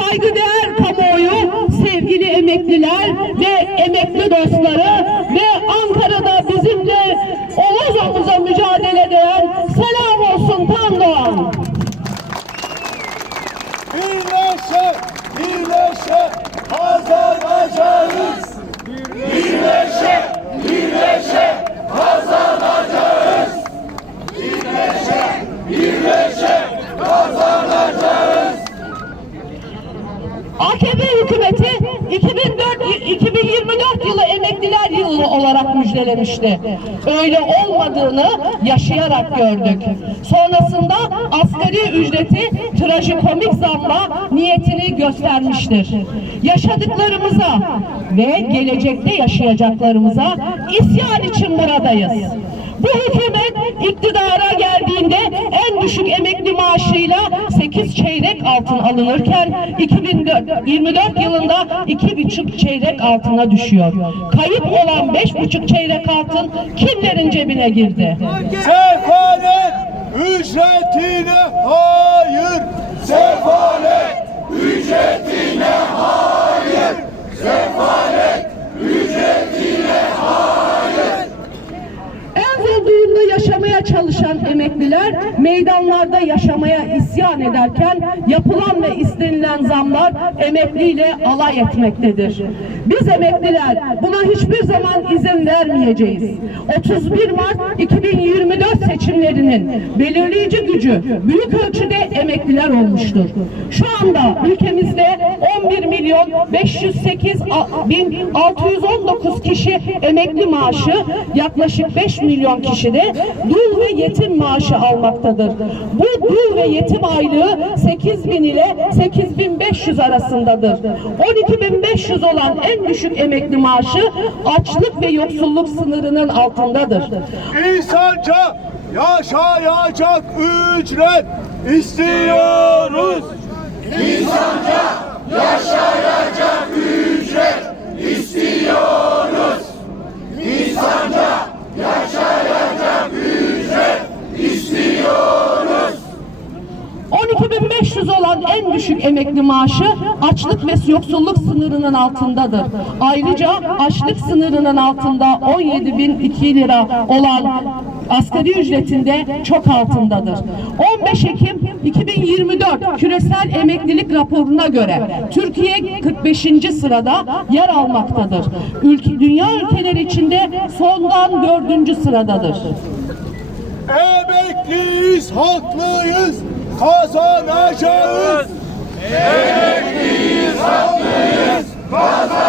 saygıdeğer kamuoyu, sevgili emekliler ve emekli dostları ve Ankara'da bizimle omuz omuza mücadele eden selam olsun Tandoğan. Birleşe, birleşe kazanacağız. Birleşe, birleşe kazanacağız. Birleşe, birleşe kazanacağız. AKP hükümeti 2004 2024 yılı emekliler yılı olarak müjdelemişti. Öyle olmadığını yaşayarak gördük. Sonrasında asgari ücreti trajikomik zamla niyetini göstermiştir. Yaşadıklarımıza ve gelecekte yaşayacaklarımıza isyan için buradayız. Bu hükümet iktidara geldiğinde en düşük emekli maaşıyla 8 çeyrek altın alınırken 2024 yılında 2,5 çeyrek altına düşüyor. Kayıp olan 5,5 çeyrek altın kimlerin cebine girdi? Sefalet ücretine hayır. Sefalet ücretine hayır. Sefalet ücretine hayır. En zor durumda yaşamaya çalışan emekliler meydanlarda yaşamaya isyan ederken yapılan ve istenilen zamlar emekliyle alay etmektedir. Biz emekliler buna hiçbir zaman izin vermeyeceğiz. 31 Mart 2024 seçimlerinin belirleyici gücü büyük ölçüde emekliler olmuştur. Şu anda ülkemizde 11 milyon 508 bin 619 kişi emekli maaşı yaklaşık 5 milyon kişi de dul ve yetim maaşı almaktadır. Bu dul ve yetim aylığı 8 bin ile 8500 arasındadır. 12.500 olan en düşük emekli maaşı açlık ve yoksulluk sınırının altındadır. İnsanca yaşayacak ücret istiyoruz. İnsanca yaşayacak ücret istiyoruz. İnsanca yaşayacak ücret istiyoruz. 12.500 olan en düşük emekli maaşı açlık ve yoksulluk sınırının altındadır. Ayrıca açlık sınırının altında 17.002 lira olan asgari ücretinde çok altındadır. 15 Ekim 2024 küresel emeklilik raporuna göre Türkiye 45. sırada yer almaktadır. Ülke, dünya ülkeleri içinde sondan dördüncü sıradadır. Emekliyiz, haklıyız, kazanacağız. Emekliyiz, haklıyız, kazanacağız.